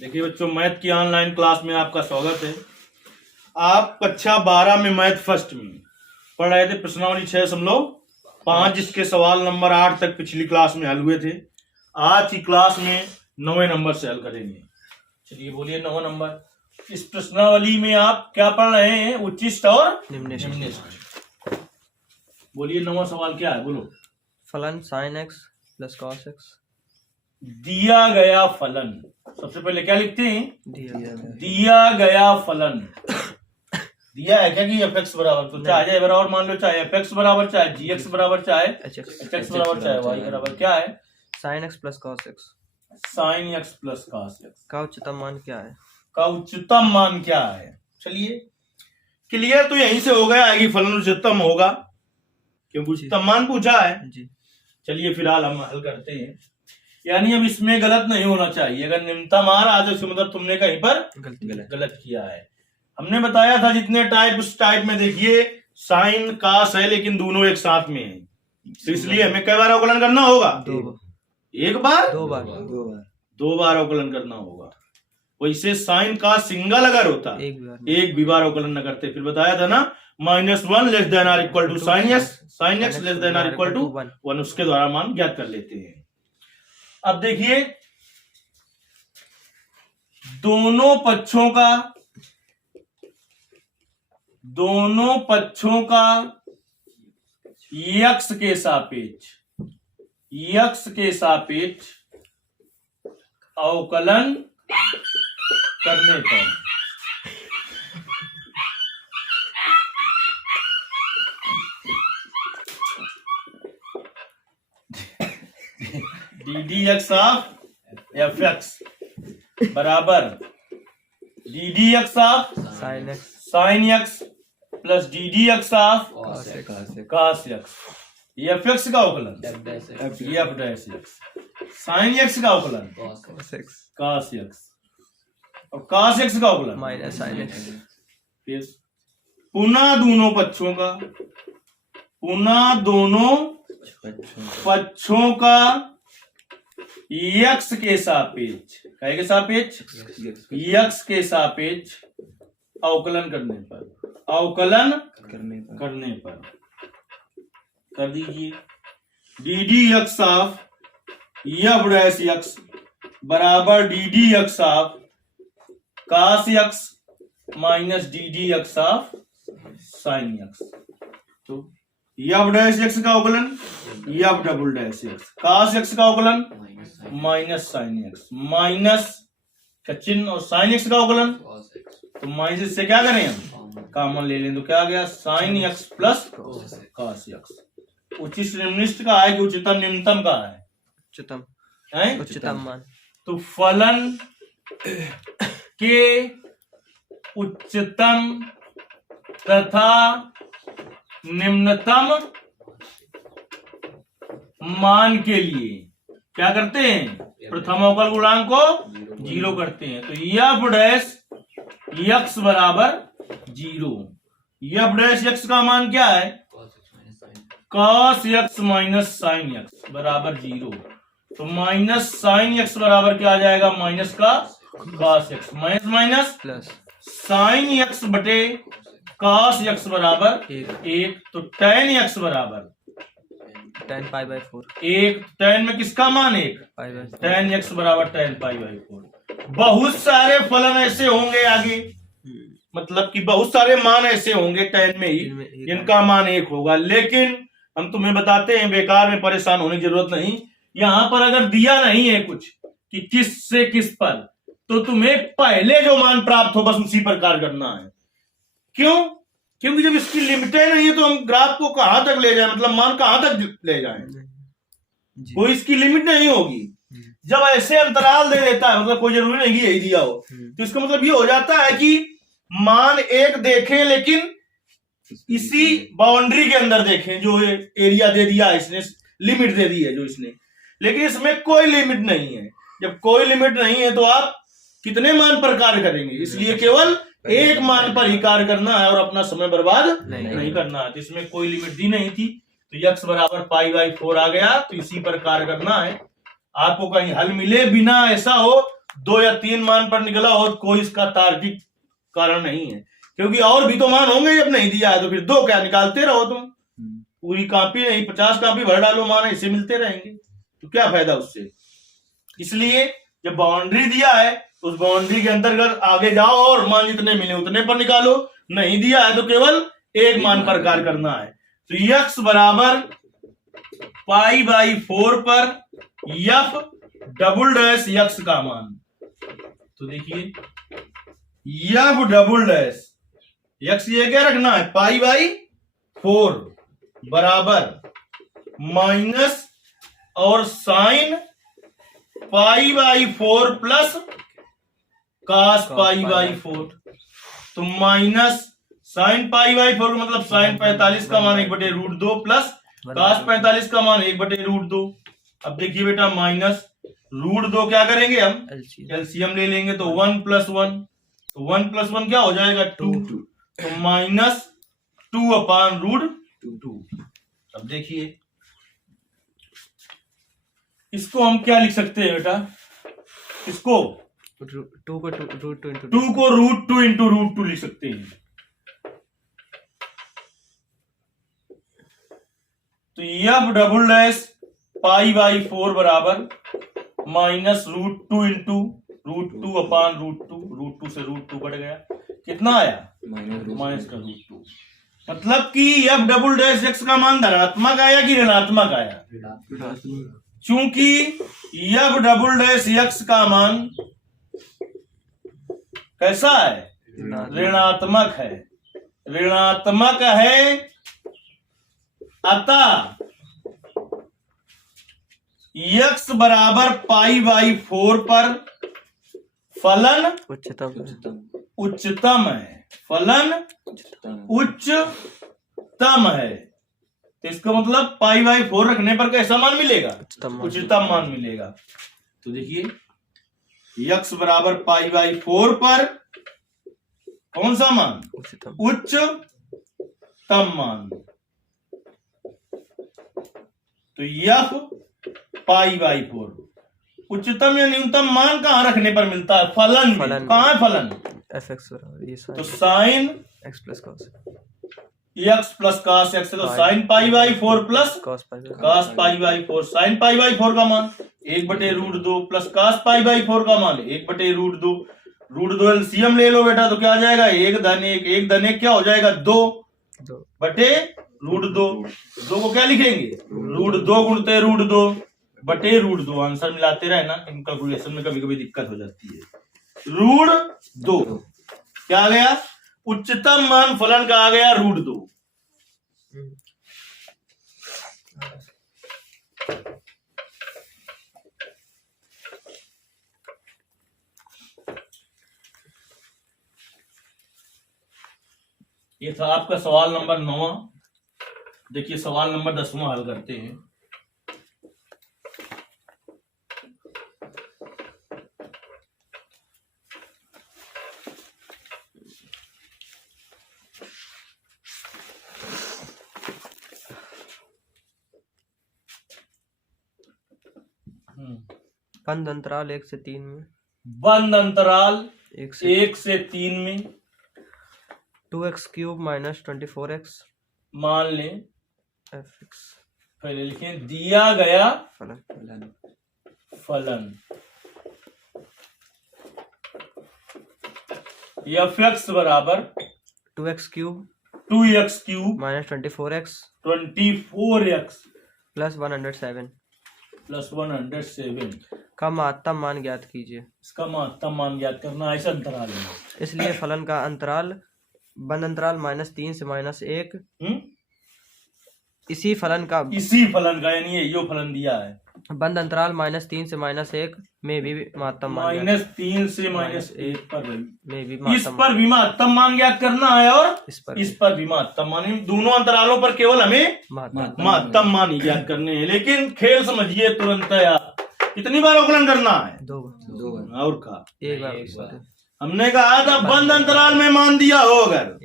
देखिए बच्चों, मैथ की ऑनलाइन क्लास में आपका स्वागत है। आप कक्षा 12 में मैथ फर्स्ट में पढ़ रहे थे प्रश्नावली 6.5 जिसके सवाल नंबर 8 तक पिछली क्लास में हल हुए थे। आज की क्लास में 9वें नंबर से हल करेंगे। चलिए बोलिए 9वां नंबर। इस प्रश्नावली में आप क्या पढ़ रहे हैं? उच्चिष्ट और निम्निष्ट। बोलिए 9वां सवाल क्या है, बोलो। फलन sin x plus cos x। दिया गया फलन, सबसे पहले क्या लिखते हैं? दिया गया फलन। दिया है क्या कि एफ एक्स बराबर, तो चाहे जाए बराबर मान लो, चाहे एफ एक्स बराबर, चाहे जी एक्स बराबर, चाहे एच एक्स बराबर, चाहे वाई बराबर। क्या है? sin x plus cos x। Sign X plus cos X का उच्चतम मान क्या है? का उच्चतम मान क्या है? चलिए क्लियर तो यहीं से हो गया है कि फलन उच्चतम होगा, क्योंकि उच्चतम मान पूछा है जी। चलिए फिलहाल हम हल करते हैं। यानी अब इसमें गलत नहीं होना चाहिए। अगर निम्नतम आ रहा है तो मतलब तुमने कहीं पर गलत किया है। हमने बताया था जितने टाइप उस टाइप में देखिए साइन कास है, लेकिन दोनों एक साथ में है, तो इसलिए हमें कई बार अवकलन करना होगा? एक बार, दो बार अवकलन करना होगा। वैसे साइन का सिंगल अगर होता एक भी बार अवकलन न करते। फिर बताया था ना, -1 less than or equal to sine x less than or equal to 1, उसके द्वारा मान ज्ञात कर लेते हैं। अब देखिए दोनों पक्षों का यक्स के सापेक्ष अवकलन करने पर D D X of F X बराबर D D X of sine X plus D D X of cos X. F X का अवकलन F dash X, sine X का अवकलन कॉस एक्स और कॉस एक्स का अवकलन माइनस sin x। पुनः दोनों पक्षों का यक्स के सापेक्ष, काय के सापेक्ष? यक्स के सापेक्ष अवकलन करने पर कर दीजिए। D D X of F dash X बराबर D D X of cos X minus D D X of sine X. तो एफ डैश एक्स का अवकलन F double dash X, cos X का अवकलन माइनस साइन एक्स, माइनस का चिन्ह और sign X का अवकलन, तो माइनस से क्या करें हम कॉमन ले लें, तो क्या आ गया? Sine X plus cos X. उच्चिष्ट निम्निष्ट का है कि उच्चतम निम्नतम का है? उच्चतम मान। तो फलन के उच्चतम तथा निम्नतम मान के लिए क्या करते हैं? प्रथम अवकल गुणांक को 0 करते हैं। तो एफ डैश एक्स बराबर 0। एफ डैश एक्स का मान क्या है? Cos X minus sine x बराबर 0। तो माइनस साइन एक्स बराबर क्या आ जाएगा? माइनस का cos X, minus minus plus sine x बटे कॉस एक्स बराबर 1। तो tan एक्स बराबर tan π/4। एक tan में किसका मान? 1 tan एक्स बराबर tan π/4। बहुत सारे फलन ऐसे होंगे आगे, मतलब कि बहुत सारे मान ऐसे होंगे tan में ही जिनका मान 1 होगा, लेकिन हम तुम्हें बताते हैं बेकार में परेशान होने की जरूरत नहीं। यहां पर अगर दिया नहीं है कुछ कि किस से किस पर, तो तुम्हें पहले जो मान प्राप्त हो बस उसी प्रकार करना है। क्यों? क्योंकि जब इसकी लिमिटें नहीं है तो हम ग्राफ को कहां तक ले जाएं, मतलब मान कहां तक ले जाएं? कोई इसकी लिमिट नहीं होगी। जब ऐसे अंतराल दे देता है, मतलब कोई जरूरी नहीं कि यही दिया हो, तो इसका मतलब ये हो जाता है कि मान 1 देखें लेकिन इसी बाउंड्री के अंदर देखें जो एरिया दे दिया है इसने, लिमिट दे दी है जो इसने, लेकिन इसमें कोई लिमिट नहीं है। जब कोई लिमिट नहीं है तो आप कितने मान पर कार्य करेंगे? इसलिए केवल एक मान पर ही कार्य करना है और अपना समय बर्बाद नहीं करना है। तो इसमें कोई लिमिट दी नहीं थी, तो x बराबर π/4 आ गया, तो इसी पर कार्य करना है। आपको कहीं हल मिले बिना ऐसा हो 2 या 3 मान पर निकला और कोई इसका तार्किक कारण नहीं है, क्योंकि और भी तो मान होंगे, जब नहीं दिया है तो फिर 2 क्या निकालते रहो तुम, पूरी कॉपी नहीं 50 कॉपी भर डालो, मान ऐसे मिलते रहेंगे, तो क्या फायदा उससे। इसलिए जब बाउंड्री दिया है तो उस बाउंड्री के अंतर्गत आगे जाओ और मान जितने मिले उतने पर निकालो, नहीं दिया है तो केवल एक मान पर कार्य करना है। तो x बराबर पाई बाई 4 पर f डबल डैश x का मान, तो देखिए f डबल डैश x ये क्या रखना है, पाई बाई 4 बराबर माइनस और sine pi by 4 plus cos pi by 4, तो माइनस साइन पाई बाई 4 का मतलब साइन 45 का मान 1/√2 प्लस कास 45 का मान 1/√2। अब देखिए बेटा माइनस √2 क्या करेंगे हम, एलसीएम ले लेंगे, तो 1 + 1, तो 1 + 1 क्या हो जाएगा 2, तो माइनस 2/√2। अब देखिए इसको हम क्या लिख सकते हैं बेटा, इसको 2 को √2 into √2 लिख सकते हैं। तो f double dash pi by 4 बराबर माइनस √2 into √2/√2 से √2 कट गया, कितना आया माइनस का √2, मतलब कि f डबल डैश x का मान धनात्मक आया कि ऋणात्मक आया, चूंकि f डबल डैश x का मान कैसा है, ऋणात्मक है, ऋणात्मक है, अतः x बराबर पाई बाई 4 पर फलन उच्चतम है, फलन उच्चतम है। तो इसका मतलब पाई बाई 4 रखने पर कैसा मान मिलेगा, उच्चतम मान मिलेगा। तो देखिए x बराबर पाई बाई 4 पर कौन सा मान, उच्चतम मान, तो f पाई बाई 4 उच्चतम या न्यूनतम मान कहाँ रखने पर मिलता है, फलन में। कहाँ है फलन, fx बराबर ये तो sine x plus cos x plus cos x, तो sine pi by 4 plus cos pi by 4, sine pi by 4 का मान 1/√2 प्लस cos पाई बाई 4 का मान 1/√2, √2 एलसीएम ले लो बेटा, तो क्या आ जाएगा 1 धन 1, 1 धन 1 क्या हो जाएगा 2/√2, 2 को क्या लिखेंगे √2 गुणते √2/√2, आंसर मिलाते रहे ना, इन कैलकुलेशन में कभी कभी दिक्कत हो जाती है। √2 क्या आ गया, उच्चतम मान फलन का आ गया √2। ये था आपका सवाल नंबर 9। देखिए सवाल नंबर 10वां हल करते हैं। बंद अंतराल 1 से 3 में, बंद अंतराल 1 से 3 में 2x³ माइनस 24x मान लें fx पहले लिखें दिया गया फलन फलन fx बराबर 2x³ minus 24x 24x plus 107 का महत्तम मान ज्ञात कीजिए। इसका महत्तम मान ज्ञात करना है इस अंतराल में, इसलिए फलन का अंतराल बंद अंतराल -3 से -1, इसी फलन का यानी ये यो फलन दिया है, बंद अंतराल -3 से -1 में भी महत्तम मान -3 से -1 पर में भी इस पर भी महत्तम मान ज्ञात करना है और इस पर भी महत्तम मान, दोनों अंतरालों पर केवल हमें महत्तम मान ही ज्ञात करने हैं। लेकिन खेल समझिए तुरंत यार, कितनी बार अवकलन करना है, 2 बार और का एक बार हमने कहा था बंद अंतराल में मान दिया हो, अगर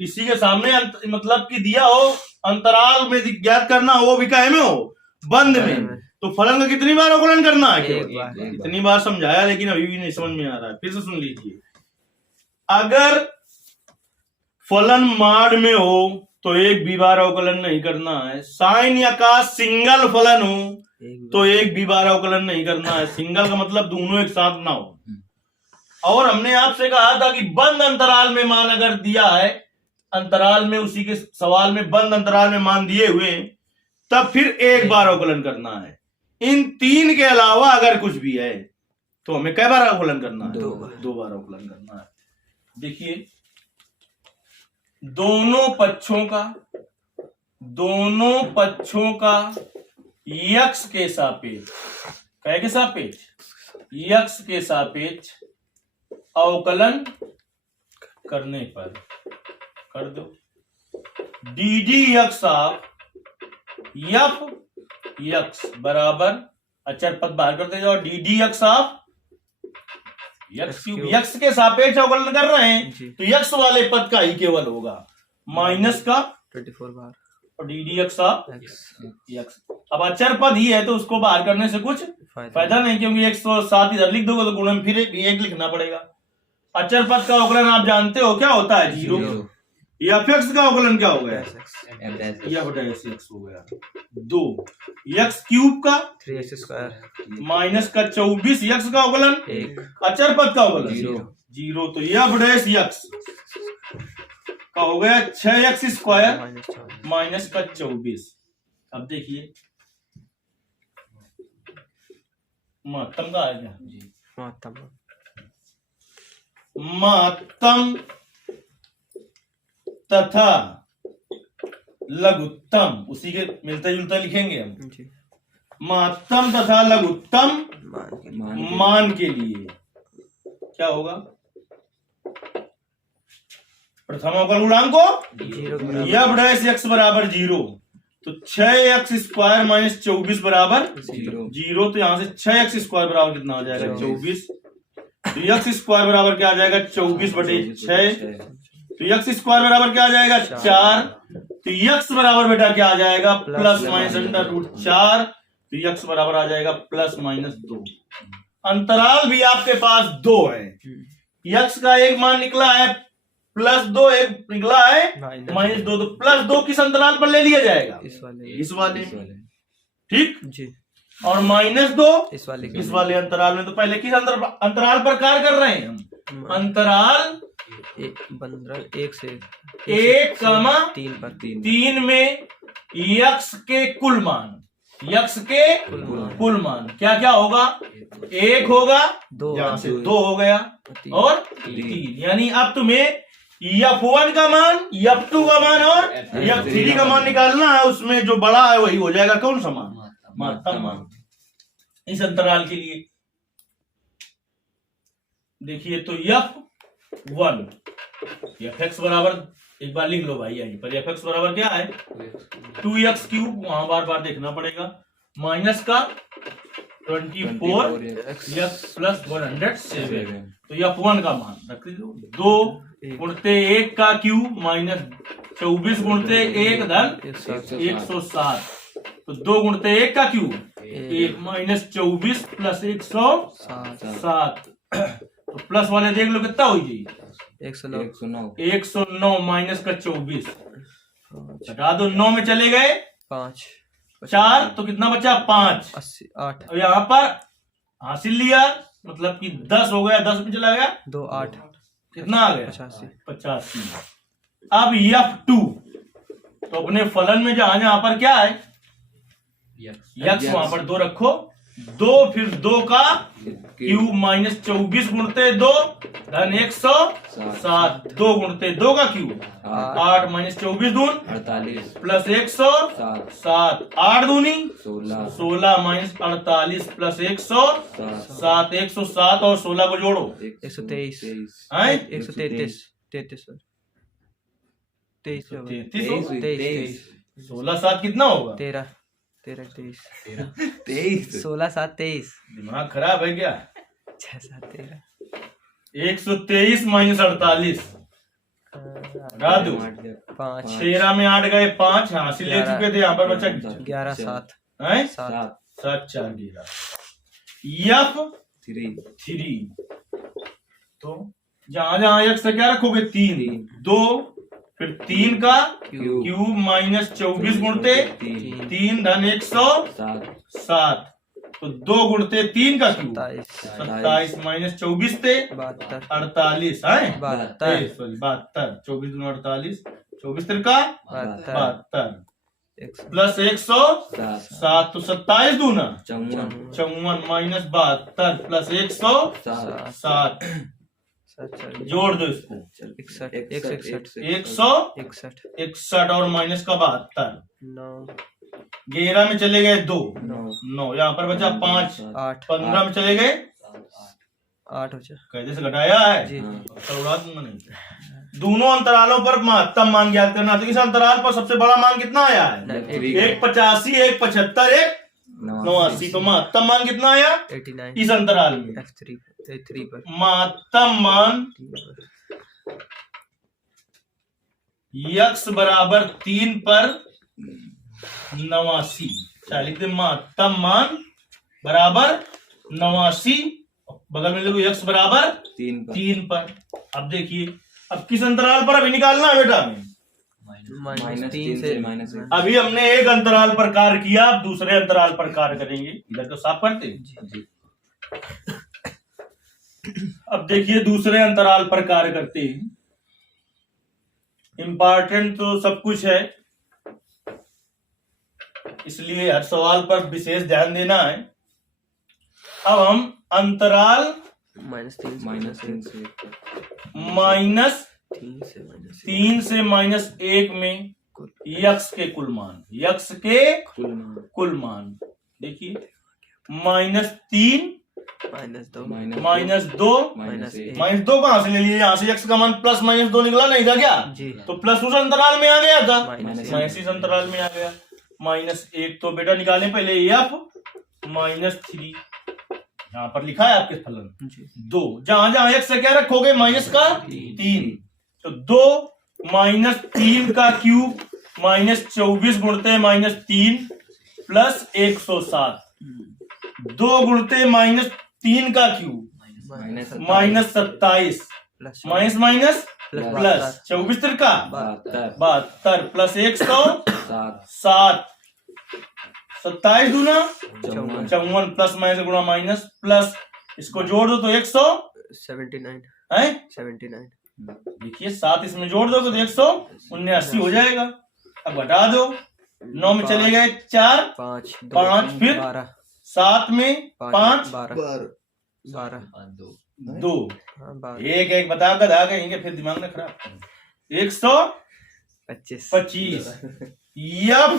इसी के सामने मतलब कि दिया हो अंतराल में ज्ञात करना हो, वो भी काहे में हो बंद में, तो फलन का कितनी बार अवकलन करना है? एक केवल बार। इतनी बार समझाया, लेकिन अभी भी नहीं समझ में आ रहा है। फिर से सुन लीजिए, अगर फलन माड में हो तो एक भी बार अवकलन नहीं करना है। साइन या कास सिंगल फलन हो तो एक भी बार अवकलन नहीं करना है। सिंगल का मतलब दोनों एक साथ ना हो। और हमने आपसे कहा था कि बंद अंतराल में मान अगर दिया है, अंतराल में, उसी के सवाल में बंद अंतराल में मान दिए हुए हैं, तब फिर एक बार अवकलन करना है। इन तीन के अलावा अगर कुछ भी है तो हमें कै बार अवकलन करना है? दो बार अवकलन करना है। देखिए, दोनों पक्षों का यक्स के सापेक्ष, कै के सापेक्ष? यक्स के सापेक्ष अवकलन करने पर कर दो D D x of F x बराबर, अचर पद बाहर करते जाओ, D D x of x cube. X के सापेक्ष अवकलन कर रहे हैं तो यक्स वाले पद का ही केवल होगा, माइनस का 24 बार और D D x of x. अब अचर पद ही है तो उसको बाहर करने से कुछ फायदा नहीं, क्योंकि 107 इधर लिख दोगे तो गुणन में फिर एक लिखना पड़ेगा। अचर पद का अवकलन आप जानते हो क्या होता है? जीरो। एफ एक्स का अवकलन क्या हो गया? एफ एक्स हो गया। 2 एक्स क्यूब का 3x स्क्वायर माइनस का 24 एक्स का अवकलन 1 अचर पद का अवकलन 0। तो एफ डैश एक्स का हो गया 6x स्क्वायर माइनस का 24। अब देखिए महत्तम का आएगा महत्तम तथा लघुत्तम, उसी के मिलता जुलता लिखेंगे हम। महत्तम तथा लघुत्तम मान के लिए क्या होगा? प्रथम अवकल गुणांक को एफ डैश एक्स बराबर 0, तो 6x स्क्वायर माइनस 24 बराबर 0। तो यहां से 6x स्क्वायर बराबर कितना हो जाएगा? 24। तो x स्क्वायर बराबर क्या आ जाएगा? 24/6। तो x स्क्वायर बराबर क्या आ जाएगा? 4। तो x बराबर बेटा क्या आ जाएगा? Plus minus under root 4। तो x बराबर आ जाएगा प्लस माइनस 2। अंतराल भी आपके पास 2 है। x का एक मान निकला है +2, एक निकला है -2। तो +2 किस अंतराल पर ले लिया जाएगा? इस वाले ठीक जी। और -2 इस वाले अंतराल में। तो पहले किस अंतराल पर कार्य कर रहे हैं हम? अंतराल 1 से 1, 3 में यक्स के कुल मान, यक्स के कुल मान क्या क्या होगा? 1 होगा, 2 यहाँ से 2 हो गया और 3। यानी अब तुम्हें F1 का मान, F2 का मान और F3 का मान निकालना है। उसमें जो बड़ा है वही हो जाएगा कौन सा मान? महत्तम मान। इस अंतराल के लिए देखिए, तो F1 Fx बराबर, एक बार लिख लो भाई यहीं पर, Fx बराबर क्या है? 2x क्यूब, वहां बार बार देखना पड़ेगा, माइनस का 24x प्लस 107। तो F1 का मान रख दो, 2 गुणते 1 का क्यूब माइनस 24 गुणते 1 धन 107। तो 2 गुणते 1 का क्यूब 1 माइनस 24 प्लस 107। तो प्लस वाले देख लो कितना हो जाएगी? 109 माइनस का 24 हटा दो, 9 में चले गए 5, 4 तो कितना बचा? 5, 8। और यहाँ पर हासिल लिया, मतलब कि 10 हो गया, 10 में चला गया 2, 8, कितना आ गया? 85। अब F2 तो अपने फलन में जहां पर क्या है? यक्स, वहां पर 2 रखो, 2 फिर 2 का क्यूब माइनस 24 गुणते 2 धन 107। 2 गुणते 2 का क्यूब 8 माइनस 24 दून 48 प्लस 107। 8 दूनी 16 माइनस 48 प्लस 107। 107 और 16 को जोड़ो 123। 16 7 कितना होगा? 13 23 16 7 23। दिमाग खराब है क्या? 6 7 13 123 माइनस 48 हटा दो 5। 13 में 8 गए 5, हासिल ले चुके थे, यहाँ पर बचा 11 7 है 7। 7 4 11 F3 तो जहां जहां x से क्या रखोगे 3 2 फिर 3 का क्यूब माइनस 24 गुणते 3 धन 107 तो 2 गुणते 3 का क्यूब 27 माइनस 24 थे 48 है 72 24 दूना 48 24 तिरका 72 प्लस 107 तो 27 दूना 54 माइनस 72 प्लस 107 जोड़ दो इसको 161 और माइनस का 72 11 में चले गए 2 9 यहाँ पर बचा 5 15 में चले गए 8 कैसे से घटाया है उड़ा दूंगा नहीं। दोनों अंतरालों पर महत्तम मान ज्ञात करना। तो इस अंतराल पर सबसे बड़ा मान कितना आया है 185 175 189 तो महत्तम मान कितना आया 89 इस अंतराल में F3 पर महत्तम मान x बराबर 3 पर 89 लिख दे महत्तम मान बराबर 89 बगल में देखो x बराबर 3 पर। अब देखिए अब किस अंतराल पर अभी निकालना है बेटा हमें -3 से अभी हमने एक अंतराल पर कार्य किया अब दूसरे अंतराल पर कार्य करेंगे। इधर तो साफ करते हैं। अब देखिए दूसरे अंतराल पर कार्य करते हैं। इंपॉर्टेंट तो सब कुछ है इसलिए हर सवाल पर विशेष ध्यान देना है। अब हम अंतराल -3 से -1 में यक्स के कुल मान देखिए -3 -2 -2 कहां से ले लिए यहाँ से x का मान +-2 निकला नहीं था क्या तो प्लस उस अंतराल में आ गया था माइनस इस अंतराल में आ गया -1 तो बेटा निकालें पहले f -3 यहाँ पर लिखा है आपके फलन 2 जहां जहां x से क्या रखोगे माइनस का 3 तो 2 -3 का क्यूब -24 गुणते -3 प्लस 107 2 गुणते -3 का क्यूब -27 माइनस प्लस 24 तिरका 72 प्लस 107 27 दूना 54 प्लस माइनस गुणा माइनस प्लस इसको जोड़ दो तो 79 है 79 देखिए 7 इसमें जोड़ दो तो 179 हो जाएगा। अब घटा दो 9 में चले गए 4 5 फिर 7 में 5 2 एक एक बता कर आ गए फिर दिमाग में खराब 125 f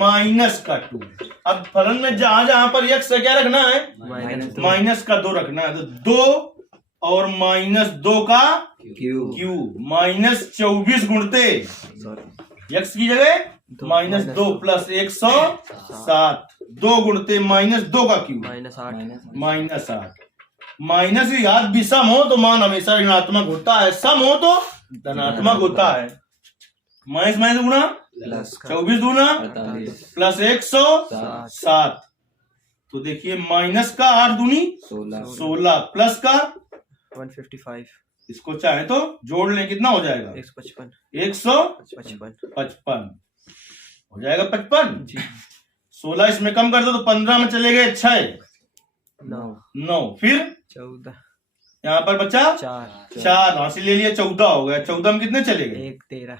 माइनस का 2। अब फलन में जहां जहां पर x क्या रखना है माइनस का 2 रखना है तो 2 और -2 का क्यूब -24 गुणते x की जगह -2 प्लस 107 2 गुणते -2 का क्यूब -8 माइनस याद भी सम हो तो मान हमेशा ऋणात्मक होता है सम हो तो धनात्मक होता है। माइनस गुणा 24 दूना प्लस 107 तो देखिए माइनस का 8 दूनी 16 प्लस का 155 इसको चाहे तो जोड़ लें कितना हो जाएगा 155 हो जाएगा 55 16 इसमें कम कर दो तो 15 में चले गए 6 9 फिर 14 यहाँ पर बचा 4 हासिल ले लिया 14 हो गया 14 में कितने चले गए 13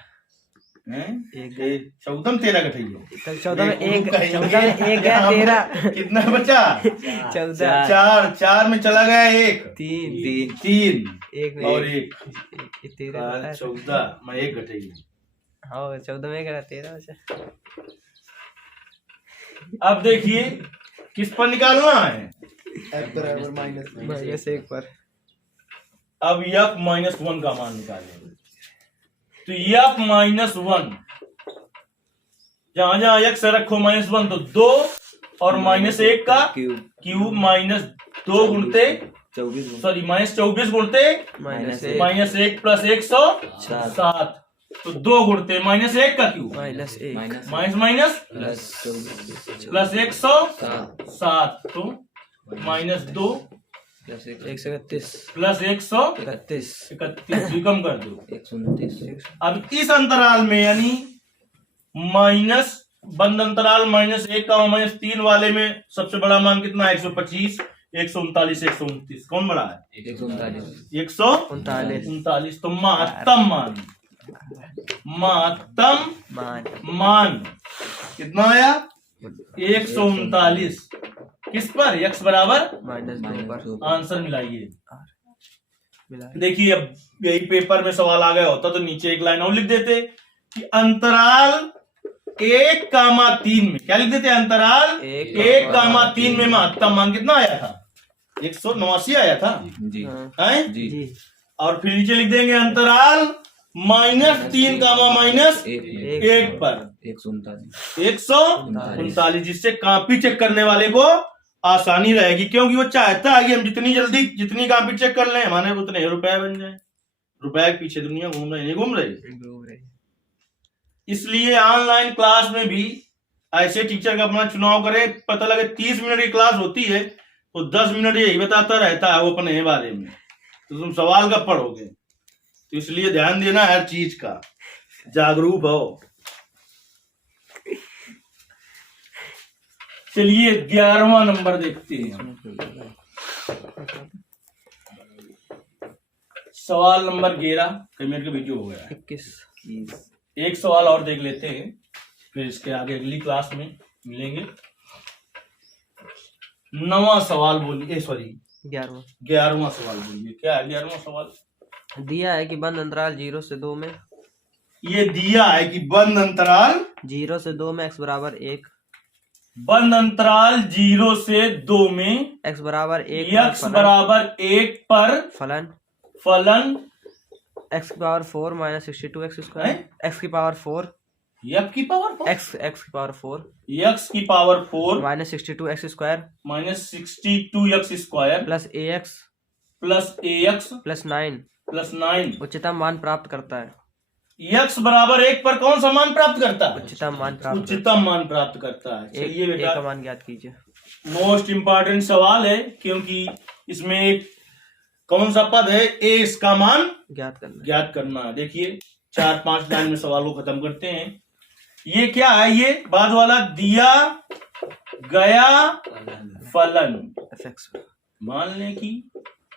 14 में 13 घटाइए 14 में 1 13 कितना बचा 14 4 में चला गया 1 3 और 1 14 में 1 घटाइए हाँ 14 में 13 अब देखिए किस पर निकालना है f बराबर -1 पर। अब f -1 का मान निकालेंगे तो f -1 जहां जहां x रखो -1 तो 2 और -1 का क्यूब -2 गुणते सॉरी -24 गुणते -1 प्लस 107 तो 2 गुणते -1 का cube minus 1 minus minus plus 107 तो -2 131 प्लस 31 131 कम कर दो। 129 अब इस अंतराल में यानी माइनस बंद अंतराल -1 का -3 वाले में सबसे बड़ा मान कितना है? 125 139 129 कौन बड़ा है? 139 तो महत्तम मान कितना आया? 139 किस पर? x बराबर -2 पर आंसर मिलाइए। मिला देखिए अब यही पेपर में सवाल आ गया होता तो नीचे एक लाइन और लिख देते कि अंतराल 1,3 में क्या लिख देते? अंतराल 1,3 में महत्तम मान कितना आया था? 189 आया था हैं? जी और फिर नीचे लिख देंगे अंतराल -3 -1 पर 139 जिससे कॉपी चेक करने वाले को आसानी रहेगी, क्योंकि वो चाहता है कि हम जितनी कॉपी चेक कर लें हमारे उतने रुपए बन जाए। रुपए के पीछे दुनिया घूम रही नहीं घूम रही। इसलिए ऑनलाइन क्लास में भी ऐसे टीचर का अपना चुनाव करें। पता लगे 30 मिनट की क्लास होती है तो 10 मिनट यही बताता रहता है वो अपने बारे में, तो तुम सवाल कब पढ़ोगे? तो इसलिए ध्यान देना हर चीज का, जागरूक हो। चलिए 11वां नंबर देखते हैं। सवाल नंबर 11 कई मिनट का वीडियो हो गया। 21 एक सवाल और देख लेते हैं, फिर इसके आगे अगली क्लास में मिलेंगे। 9वां सवाल बोलिए, सॉरी 11वां सवाल बोलिए। क्या है 11वां सवाल? दिया है कि बंद अंतराल 0 से 2 में ये दिया है कि बंद अंतराल 0 से 2 में x बराबर 1 बंद अंतराल 0 से 2 में x बराबर 1 पर फलन x की पावर 4 -62 x स्क्वायर x की पावर 4 x की power 4 -62 x square -62 x square plus ax plus 9 उच्चतम मान प्राप्त करता है। x बराबर 1 पर कौन सा मान प्राप्त करता है? उच्चतम मान प्राप्त करता है। चलिए बेटा एक का मान ज्ञात कीजिए। मोस्ट इंपॉर्टेंट सवाल है, क्योंकि इसमें एक कौन सा पद है? a, इसका मान ज्ञात करना है। देखिए 4-5 लाइन में सवाल को खत्म करते हैं। ये क्या है? ये बाद वाला दिया गया फलन मान लें कि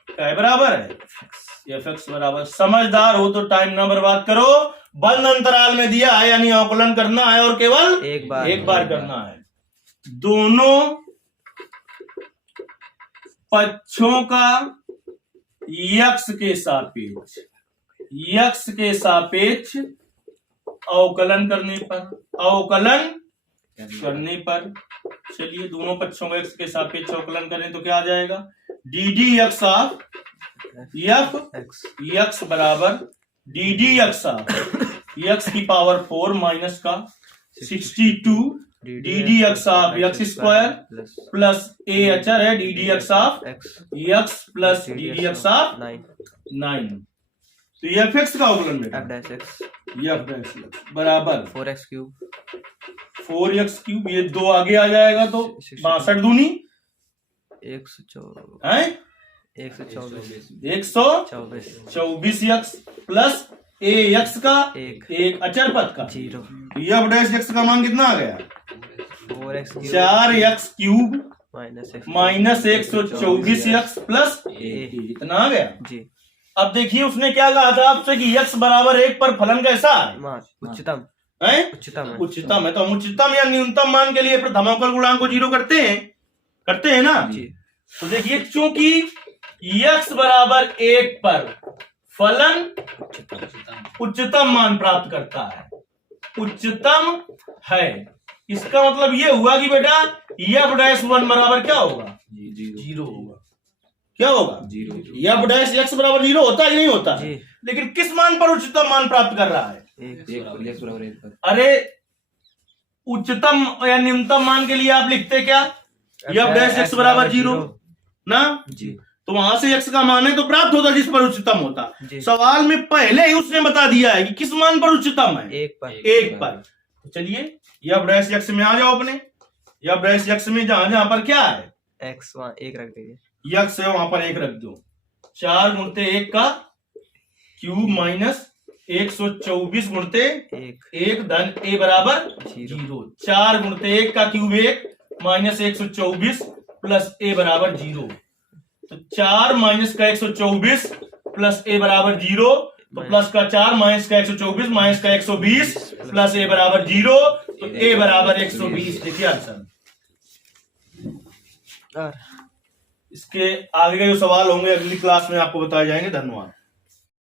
क्या बराबर है? fx बराबर, समझदार हो तो टाइम ना बर्बाद करो। बंद अंतराल में दिया है यानी अवकलन करना है और केवल एक बार करना है। दोनों पक्षों का x के सापेक्ष अवकलन करने पर चलिए दोनों पक्षों का x के सापेक्ष अवकलन करें तो क्या आ जाएगा? ddx ऑफ x बराबर ddx ऑफ x की पावर 4 माइनस का 62 ddx of x square plus a अचर है ddx of x plus ddx of 9। तो ये fx का अवकलन बेटा बराबर 4x क्यूब, ये 2 आगे आ जाएगा तो 62 दूनी 124x प्लस ax का एक अचर पद का 0। f डैश x का मान कितना आ गया? 4x cube minus 124x plus इतना आ गया जी। अब देखिए उसने क्या कहा था आपसे कि x बराबर 1 पर फलन कैसा है? उच्चतम है। तो हम उच्चतम या न्यूनतम मान के लिए प्रथम अवकल गुणांक को 0 करते हैं ना जी। तो देखिए चूंकि x बराबर 1 पर फलन उच्चतम मान प्राप्त करता है, उच्चतम है, इसका मतलब ये हुआ कि बेटा f डैश 1 बराबर क्या होगा? 0 होगा। क्या होगा? 0। f डैश x बराबर 0 होता है कि नहीं होता? लेकिन किस मान पर उच्चतम मान प्राप्त कर रहा है? अरे उच्चतम या न्यूनतम मान के लिए आप लिखते क्या? f डैश x बराबर 0 ना जी। तो वहां से x का मान है तो प्राप्त होता जिस पर उच्चतम होता। जी। सवाल में पहले ही उसने बता दिया है कि किस मान पर उच्चतम है, एक पर। एक पर। तो चलिए यह डैश x में आ जाओ अपने, यह डैश x में जहां जहां पर क्या है x वहाँ एक रख दीजिए, x है वहां पर एक रख दो। 4 गुणते 1 का क्यूब माइनस 124 गुणते एक धन a बराबर 0। 4 गुणते 1 का क्यूब 1 माइनस 124 प्लस a बराबर 0। तो 4 माइनस का 124 प्लस a बराबर 0, तो प्लस का 4 माइनस का 124 माइनस का 120 प्लस a बराबर 0, तो a बराबर 120। देखिए आंसर। और इसके आगे के जो सवाल होंगे अगली क्लास में आपको बताए जाएंगे। धन्यवाद।